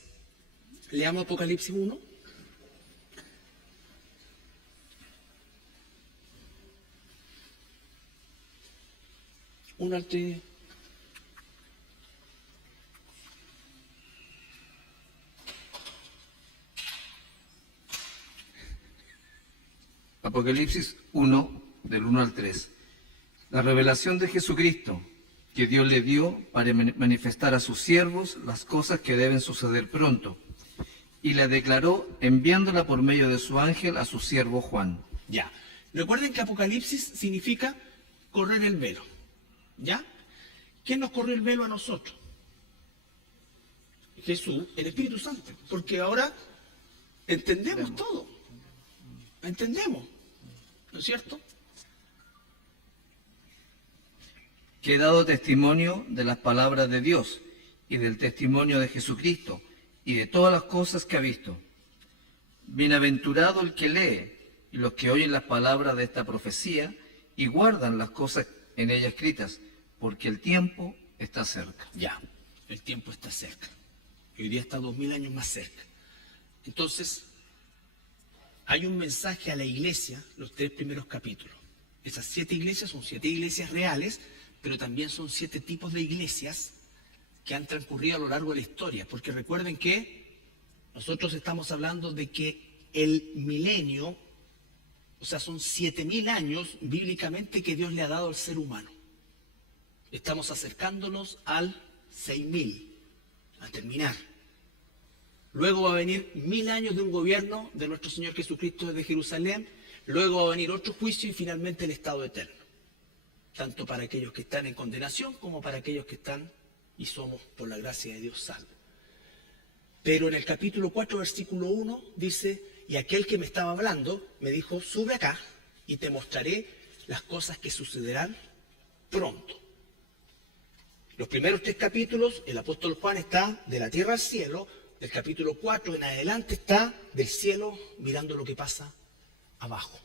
leamos Apocalipsis 1. Un arte. Apocalipsis 1, del 1 al 3. La revelación de Jesucristo, que Dios le dio para manifestar a sus siervos las cosas que deben suceder pronto, y la declaró enviándola por medio de su ángel a su siervo Juan. Ya. Recuerden que Apocalipsis significa correr el velo. ¿Ya? ¿Quién nos corrió el velo a nosotros? Jesús, el Espíritu Santo. Porque ahora entendemos todo. Entendemos. ¿No es cierto? Que he dado testimonio de las palabras de Dios y del testimonio de Jesucristo y de todas las cosas que ha visto. Bienaventurado el que lee y los que oyen las palabras de esta profecía y guardan las cosas en ella escritas, porque el tiempo está cerca. Ya, el tiempo está cerca. Hoy día está 2000 años más cerca. Entonces, hay un mensaje a la iglesia, los 3 primeros capítulos. Esas 7 iglesias son 7 iglesias reales, pero también son 7 tipos de iglesias que han transcurrido a lo largo de la historia. Porque recuerden que nosotros estamos hablando de que el milenio, o sea, son 7000 años bíblicamente que Dios le ha dado al ser humano. Estamos acercándonos al 6000, a terminar. Luego va a venir 1000 años de un gobierno de nuestro Señor Jesucristo desde Jerusalén. Luego va a venir otro juicio y finalmente el estado eterno. Tanto para aquellos que están en condenación como para aquellos que están y somos por la gracia de Dios salvos. Pero en el capítulo 4, versículo 1 dice, y aquel que me estaba hablando me dijo, sube acá y te mostraré las cosas que sucederán pronto. Los primeros 3 capítulos, el apóstol Juan está de la tierra al cielo, del capítulo 4 en adelante está del cielo mirando lo que pasa abajo.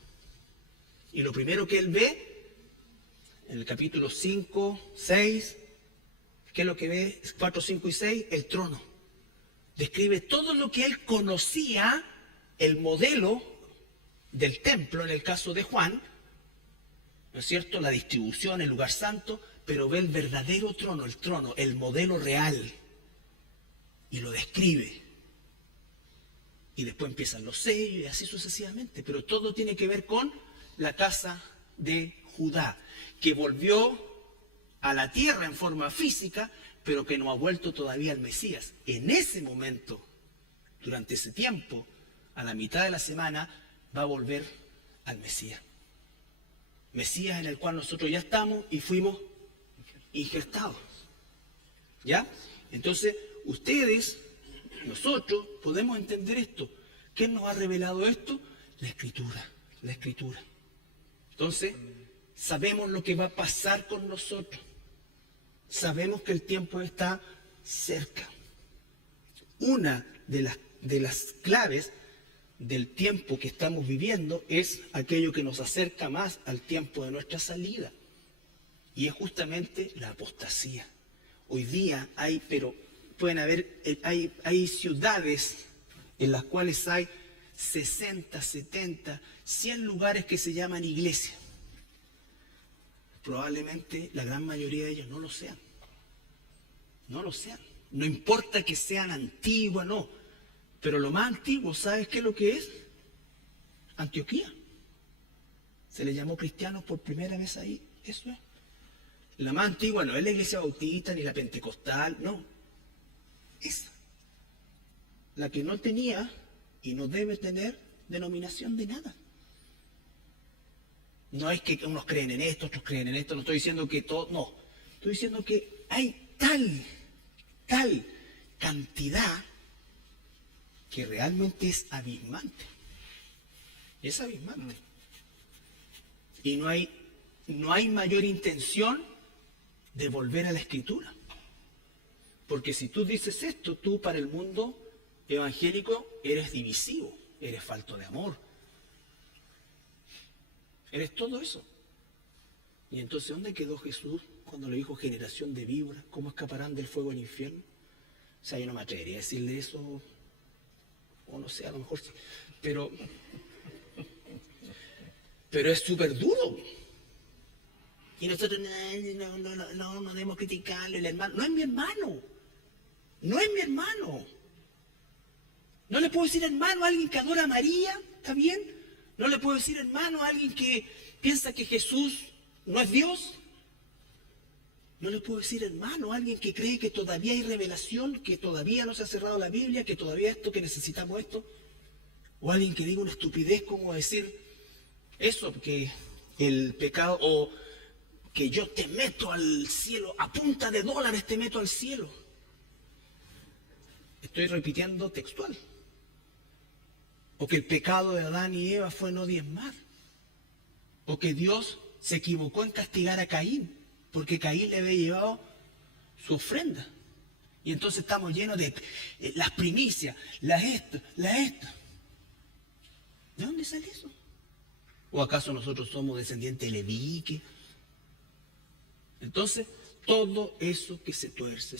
Y lo primero que él ve, en el capítulo 5, 6, ¿qué es lo que ve? 4, 5 y 6, el trono. Describe todo lo que él conocía, el modelo del templo, en el caso de Juan, ¿no es cierto? La distribución, el lugar santo, pero ve el verdadero trono, el modelo real, y lo describe. Y después empiezan los sellos y así sucesivamente, pero todo tiene que ver con la casa de Judá, que volvió a la tierra en forma física, pero que no ha vuelto todavía al Mesías. En ese momento, durante ese tiempo, a la mitad de la semana, va a volver al Mesías. Mesías en el cual nosotros ya estamos y fuimos injertados. ¿Ya? Entonces, ustedes, nosotros, podemos entender esto. ¿Quién nos ha revelado esto? La Escritura, la Escritura. Entonces, sabemos lo que va a pasar con nosotros. Sabemos que el tiempo está cerca. Una de las claves del tiempo que estamos viviendo es aquello que nos acerca más al tiempo de nuestra salida. Y es justamente la apostasía. Hoy día hay ciudades en las cuales hay 60, 70, 100 lugares que se llaman iglesia. Probablemente la gran mayoría de ellos no lo sean. No lo sean. No importa que sean antiguas, no. Pero lo más antiguo, ¿sabes qué es lo que es? Antioquía. Se le llamó cristianos por primera vez ahí. Eso es. La más antigua no es la iglesia bautista ni la pentecostal, no. Esa. La que no tenía y no debe tener denominación de nada. No es que unos creen en esto, otros creen en esto. No estoy diciendo que todo, no. Estoy diciendo que hay tal cantidad que realmente es abismante. Es abismante. Y no hay mayor intención de volver a la Escritura. Porque si tú dices esto, tú para el mundo evangélico eres divisivo, eres falto de amor. Eres todo eso. Y entonces, ¿dónde quedó Jesús cuando le dijo generación de víboras? ¿Cómo escaparán del fuego del infierno? O sea, yo no me atrevería a decirle eso, o no sé, a lo mejor sí. Pero es súper duro. Y nosotros, no debemos criticarlo. El hermano, no es mi hermano. No es mi hermano. No le puedo decir hermano a alguien que adora a María, ¿está bien? No le puedo decir hermano a alguien que piensa que Jesús no es Dios. No le puedo decir hermano a alguien que cree que todavía hay revelación, que todavía no se ha cerrado la Biblia, que todavía esto, que necesitamos esto. O alguien que diga una estupidez como decir eso, que el pecado, o que yo te meto al cielo, a punta de dólares te meto al cielo. Estoy repitiendo textual. O que el pecado de Adán y Eva fue no diezmar. O que Dios se equivocó en castigar a Caín, porque Caín le había llevado su ofrenda. Y entonces estamos llenos de las primicias, las esto. ¿De dónde sale eso? ¿O acaso nosotros somos descendientes de Leví? Entonces, todo eso que se tuerce.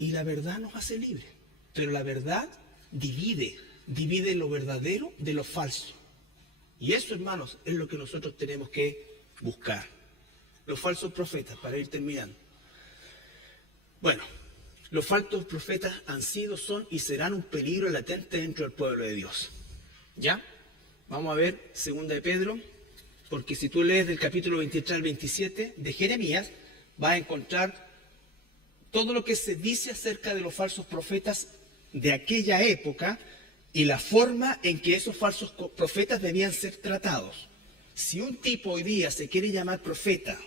Y la verdad nos hace libres. Pero la verdad divide lo verdadero de lo falso. Y eso, hermanos, es lo que nosotros tenemos que buscar. Los falsos profetas, para ir terminando. Bueno, los falsos profetas han sido, son y serán un peligro latente dentro del pueblo de Dios. ¿Ya? Vamos a ver 2 de Pedro, porque si tú lees del capítulo 23 al 27 de Jeremías, vas a encontrar todo lo que se dice acerca de los falsos profetas de aquella época y la forma en que esos falsos profetas debían ser tratados. Si un tipo hoy día se quiere llamar profeta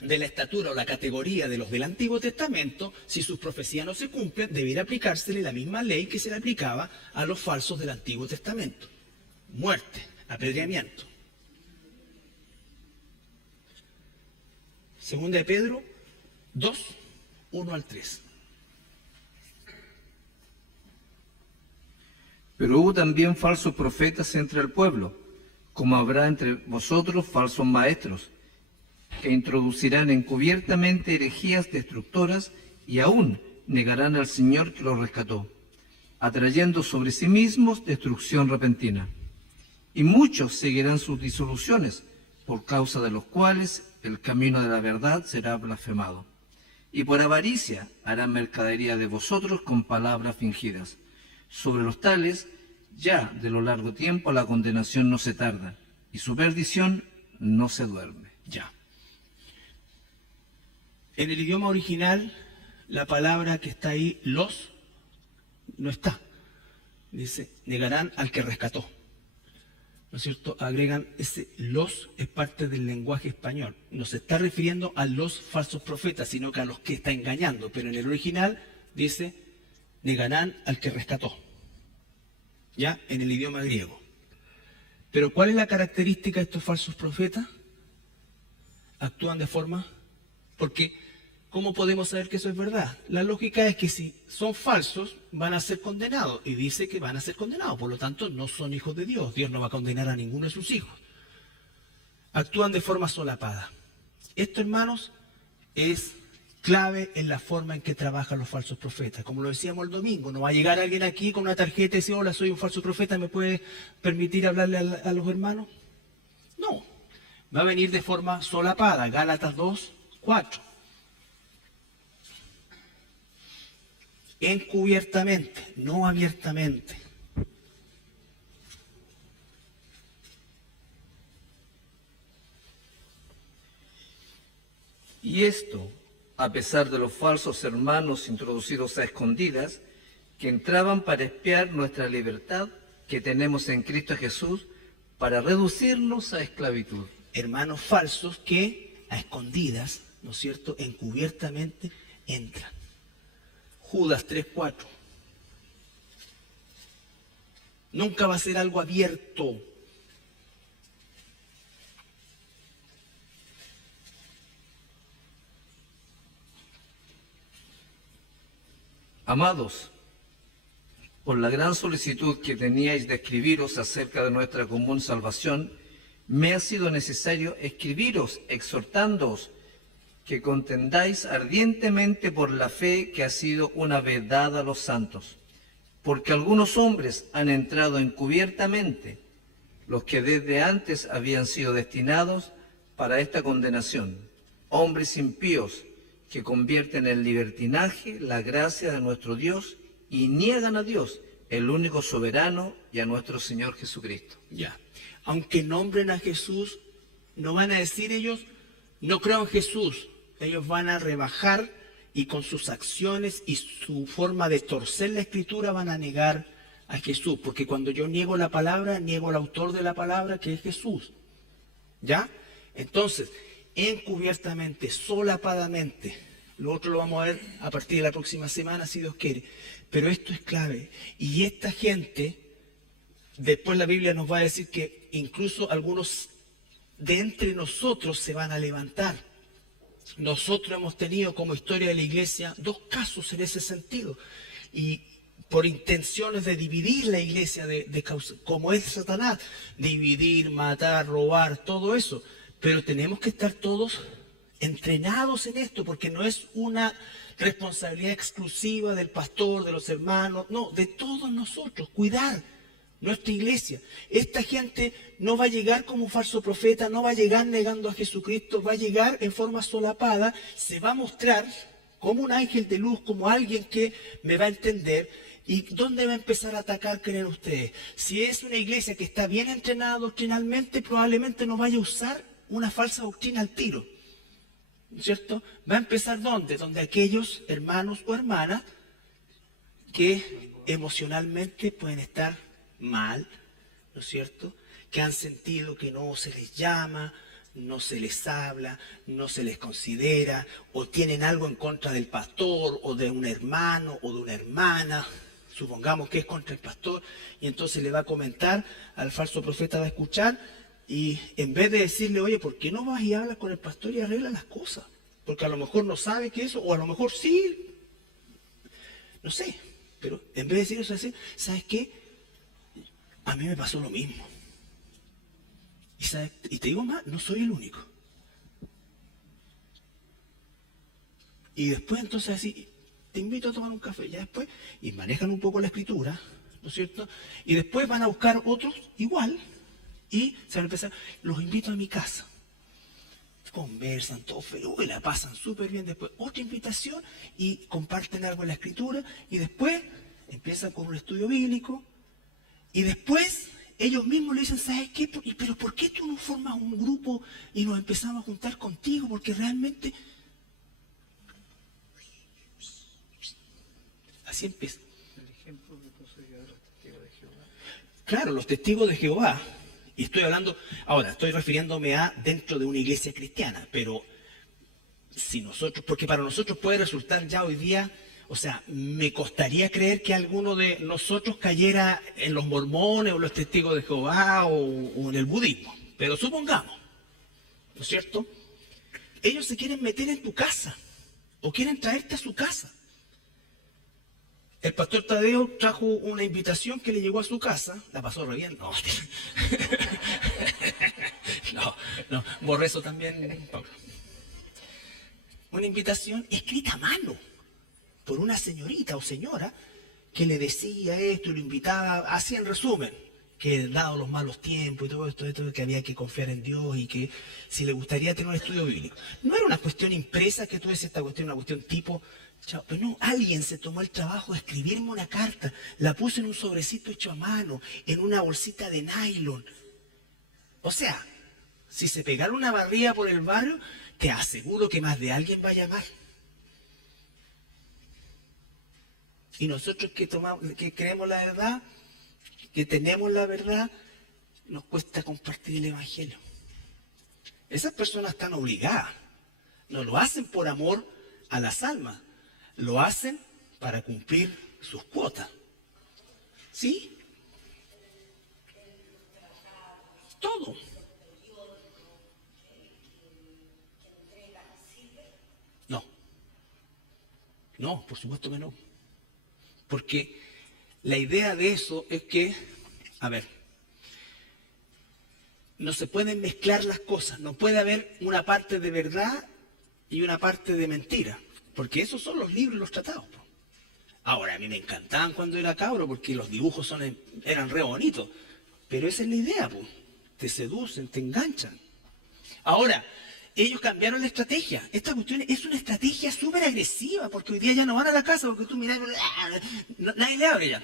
de la estatura o la categoría de los del Antiguo Testamento, si sus profecías no se cumplen, debiera aplicársele la misma ley que se le aplicaba a los falsos del Antiguo Testamento. Muerte, apedreamiento. 2 de Pedro 2, 1 al 3. Pero hubo también falsos profetas entre el pueblo, como habrá entre vosotros falsos maestros, que introducirán encubiertamente herejías destructoras y aún negarán al Señor que los rescató, atrayendo sobre sí mismos destrucción repentina. Y muchos seguirán sus disoluciones, por causa de los cuales el camino de la verdad será blasfemado. Y por avaricia harán mercadería de vosotros con palabras fingidas. Sobre los tales, ya de lo largo tiempo la condenación no se tarda, y su perdición no se duerme. Ya. En el idioma original, la palabra que está ahí, los, no está. Dice, negarán al que rescató. ¿No es cierto? Agregan ese los, es parte del lenguaje español. No se está refiriendo a los falsos profetas, sino que a los que está engañando. Pero en el original dice, negarán al que rescató. Ya, en el idioma griego. Pero ¿cuál es la característica de estos falsos profetas? Actúan de forma... Porque, ¿cómo podemos saber que eso es verdad? La lógica es que si son falsos, van a ser condenados. Y dice que van a ser condenados. Por lo tanto, no son hijos de Dios. Dios no va a condenar a ninguno de sus hijos. Actúan de forma solapada. Esto, hermanos, es clave en la forma en que trabajan los falsos profetas. Como lo decíamos el domingo, no va a llegar alguien aquí con una tarjeta y decir, hola, soy un falso profeta, ¿me puede permitir hablarle a los hermanos? No, va a venir de forma solapada. Gálatas 2:4. Encubiertamente, no abiertamente. Y esto, a pesar de los falsos hermanos introducidos a escondidas, que entraban para espiar nuestra libertad que tenemos en Cristo Jesús, para reducirnos a esclavitud. Hermanos falsos que a escondidas, ¿no es cierto?, encubiertamente entran. Judas 3:4. Nunca va a ser algo abierto. Amados, por la gran solicitud que teníais de escribiros acerca de nuestra común salvación, me ha sido necesario escribiros exhortándoos que contendáis ardientemente por la fe que ha sido una vez dada a los santos, porque algunos hombres han entrado encubiertamente, los que desde antes habían sido destinados para esta condenación, hombres impíos que convierten en libertinaje la gracia de nuestro Dios y niegan a Dios, el único soberano, y a nuestro Señor Jesucristo. Ya. Aunque nombren a Jesús, no van a decir ellos, no creo en Jesús. Ellos van a rebajar y con sus acciones y su forma de torcer la escritura van a negar a Jesús. Porque cuando yo niego la palabra, niego al autor de la palabra, que es Jesús. ¿Ya? Entonces, encubiertamente, solapadamente, lo otro lo vamos a ver a partir de la próxima semana, si Dios quiere. Pero esto es clave. Y esta gente, después la Biblia nos va a decir que incluso algunos de entre nosotros se van a levantar. Nosotros hemos tenido como historia de la iglesia 2 casos en ese sentido. Y por intenciones de dividir la iglesia, como es Satanás, dividir, matar, robar, todo eso. Pero tenemos que estar todos entrenados en esto, porque no es una responsabilidad exclusiva del pastor, de los hermanos, no, de todos nosotros, cuidar nuestra iglesia. Esta gente no va a llegar como falso profeta, no va a llegar negando a Jesucristo, va a llegar en forma solapada, se va a mostrar como un ángel de luz, como alguien que me va a entender. ¿Y dónde va a empezar a atacar, creen ustedes? Si es una iglesia que está bien entrenada doctrinalmente, probablemente no vaya a usar una falsa doctrina al tiro, ¿cierto? Va a empezar ¿dónde? Donde aquellos hermanos o hermanas que emocionalmente pueden estar mal, ¿no es cierto? Que han sentido que no se les llama, no se les habla, no se les considera, o tienen algo en contra del pastor, o de un hermano, o de una hermana, supongamos que es contra el pastor, y entonces le va a comentar, al falso profeta va a escuchar, y en vez de decirle, oye, ¿por qué no vas y hablas con el pastor y arreglas las cosas? Porque a lo mejor no sabe que eso, o a lo mejor sí, no sé, pero en vez de decir eso, decir, ¿sabes qué? A mí me pasó lo mismo. Y te digo más, no soy el único. Y después entonces así, te invito a tomar un café, ya después, y manejan un poco la escritura, ¿no es cierto? Y después van a buscar otros igual, y se van a empezar, los invito a mi casa. Conversan, todo feo, y la pasan súper bien. Después otra invitación y comparten algo en la escritura, y después empiezan con un estudio bíblico, y después ellos mismos le dicen, ¿sabes qué? Pero ¿por qué tú no formas un grupo y nos empezamos a juntar contigo? Porque realmente... Así empieza. El ejemplo que puso yo de los testigos de Jehová. Claro, los testigos de Jehová. Y estoy hablando, ahora, estoy refiriéndome a dentro de una iglesia cristiana, pero si nosotros, porque para nosotros puede resultar ya hoy día, o sea, me costaría creer que alguno de nosotros cayera en los mormones o los testigos de Jehová o en el budismo, pero supongamos, ¿no es cierto? Ellos se quieren meter en tu casa o quieren traerte a su casa. El pastor Tadeo trajo una invitación que le llegó a su casa, la pasó re bien, no, borré eso también, Pablo. Una invitación escrita a mano por una señorita o señora que le decía esto y lo invitaba, así en resumen, que dado los malos tiempos y todo esto, que había que confiar en Dios y que si le gustaría tener un estudio bíblico. No era una cuestión impresa que tú decías esta cuestión, una cuestión tipo, pero no, alguien se tomó el trabajo de escribirme una carta, la puso en un sobrecito hecho a mano, en una bolsita de nylon. O sea, si se pegara una barrida por el barrio, te aseguro que más de alguien va a llamar. Y nosotros que creemos la verdad, que tenemos la verdad, nos cuesta compartir el Evangelio. Esas personas están obligadas. No lo hacen por amor a las almas. Lo hacen para cumplir sus cuotas. ¿Sí? Todo. No. No, por supuesto que no. Porque la idea de eso es que, a ver, no se pueden mezclar las cosas. No puede haber una parte de verdad y una parte de mentira. Porque esos son los libros y los tratados. Ahora, a mí me encantaban cuando era cabro porque los dibujos eran re bonitos. Pero esa es la idea, pues. Te seducen, te enganchan. Ahora, ellos cambiaron la estrategia. Esta cuestión es una estrategia súper agresiva porque hoy día ya no van a la casa porque tú miras, nadie le abre ya.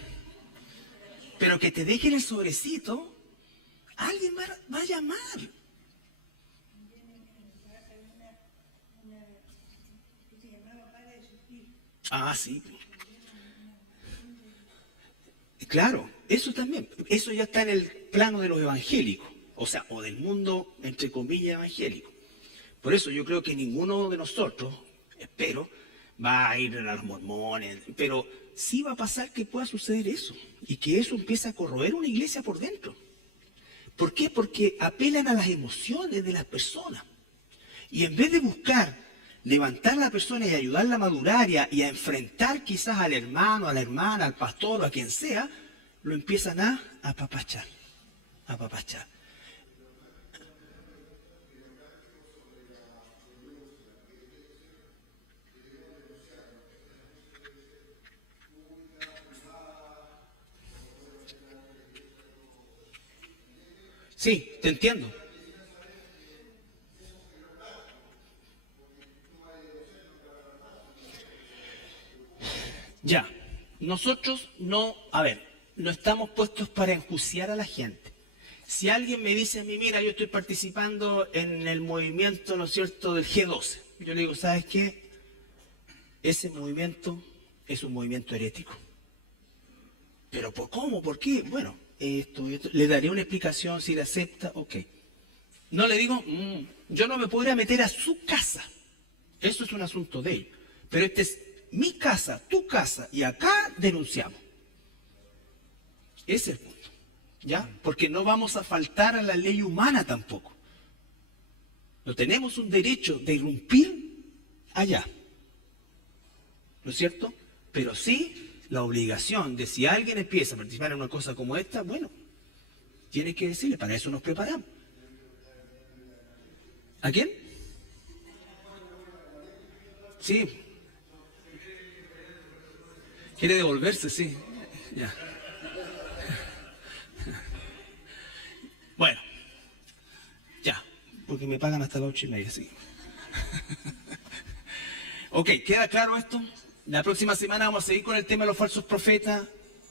Pero que te dejen el sobrecito, alguien va a llamar. Ah, sí. Claro, eso también. Eso ya está en el plano de los evangélicos. O sea, o del mundo, entre comillas, evangélico. Por eso yo creo que ninguno de nosotros, espero, va a ir a los mormones. Pero sí va a pasar que pueda suceder eso. Y que eso empiece a corroer una iglesia por dentro. ¿Por qué? Porque apelan a las emociones de las personas. Y en vez de buscar levantar a la persona y ayudarla a madurar y a enfrentar quizás al hermano, a la hermana, al pastor o a quien sea, lo empiezan a apapachar. Sí, te entiendo. Ya, nosotros no estamos puestos para enjuiciar a la gente. Si alguien me dice a mí, mira, yo estoy participando en el movimiento, ¿no es cierto?, del G12. Yo le digo, ¿sabes qué? Ese movimiento es un movimiento herético. ¿Pero por cómo? ¿Por qué? Bueno, esto. Le daré una explicación, si la acepta, ok. No le digo, yo no me podría meter a su casa. Eso es un asunto de él. Pero este es mi casa, tu casa, y acá denunciamos. Ese es el punto. ¿Ya? Porque no vamos a faltar a la ley humana tampoco. No tenemos un derecho de irrumpir allá. ¿No es cierto? Pero sí la obligación de si alguien empieza a participar en una cosa como esta, bueno, tiene que decirle, para eso nos preparamos. ¿A quién? Sí. Quiere devolverse, sí. Ya. Bueno. Ya. Porque me pagan hasta las 8:30, sí. Ok, ¿queda claro esto? La próxima semana vamos a seguir con el tema de los falsos profetas.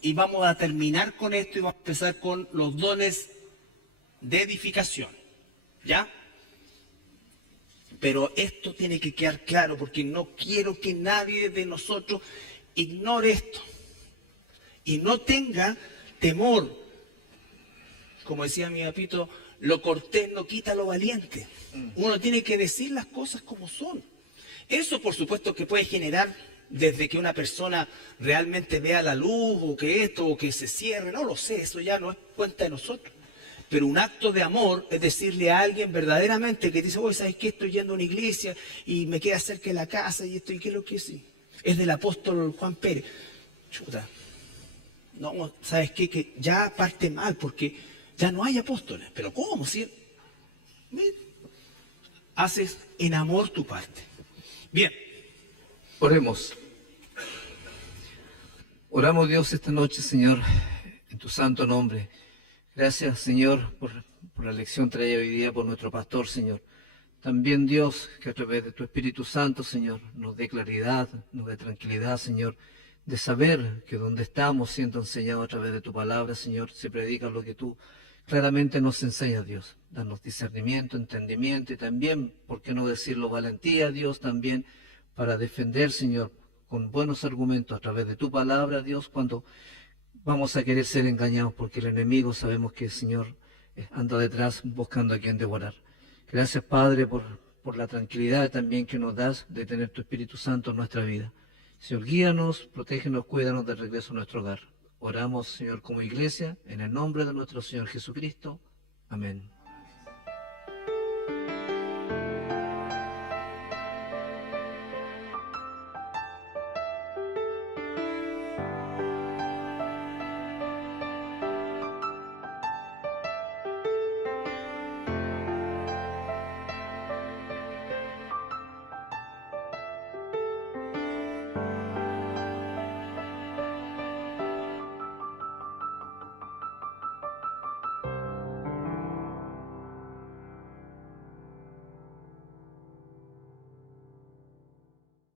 y vamos a terminar con esto y vamos a empezar con los dones de edificación. ¿Ya? Pero esto tiene que quedar claro porque no quiero que nadie de nosotros ignore esto y no tenga temor. Como decía mi papito, lo cortés no quita lo valiente. Uno tiene que decir las cosas como son. Eso, por supuesto, que puede generar desde que una persona realmente vea la luz, o que esto, o que se cierre, no lo sé, eso ya no es cuenta de nosotros. Pero un acto de amor es decirle a alguien verdaderamente que dice, oye, ¿sabes qué? Estoy yendo a una iglesia y me queda cerca de la casa y esto, ¿y qué es lo que es? Es del apóstol Juan Pérez. Chuta. No, ¿sabes qué? Que ya parte mal porque ya no hay apóstoles. ¿Pero cómo? Si haces en amor tu parte. Bien. Oremos. Oramos, Dios, esta noche, Señor, en tu santo nombre. Gracias, Señor, por la lección traída hoy día por nuestro pastor, Señor. También, Dios, que a través de tu Espíritu Santo, Señor, nos dé claridad, nos dé tranquilidad, Señor, de saber que donde estamos siendo enseñados a través de tu palabra, Señor, se predica lo que tú claramente nos enseñas, Dios. Danos discernimiento, entendimiento y también, ¿por qué no decirlo, valentía, Dios, también para defender, Señor, con buenos argumentos a través de tu palabra, Dios, cuando vamos a querer ser engañados, porque el enemigo sabemos que el Señor anda detrás buscando a quien devorar. Gracias, Padre, por la tranquilidad también que nos das de tener tu Espíritu Santo en nuestra vida. Señor, guíanos, protégenos, cuídanos de regreso a nuestro hogar. Oramos, Señor, como iglesia, en el nombre de nuestro Señor Jesucristo. Amén.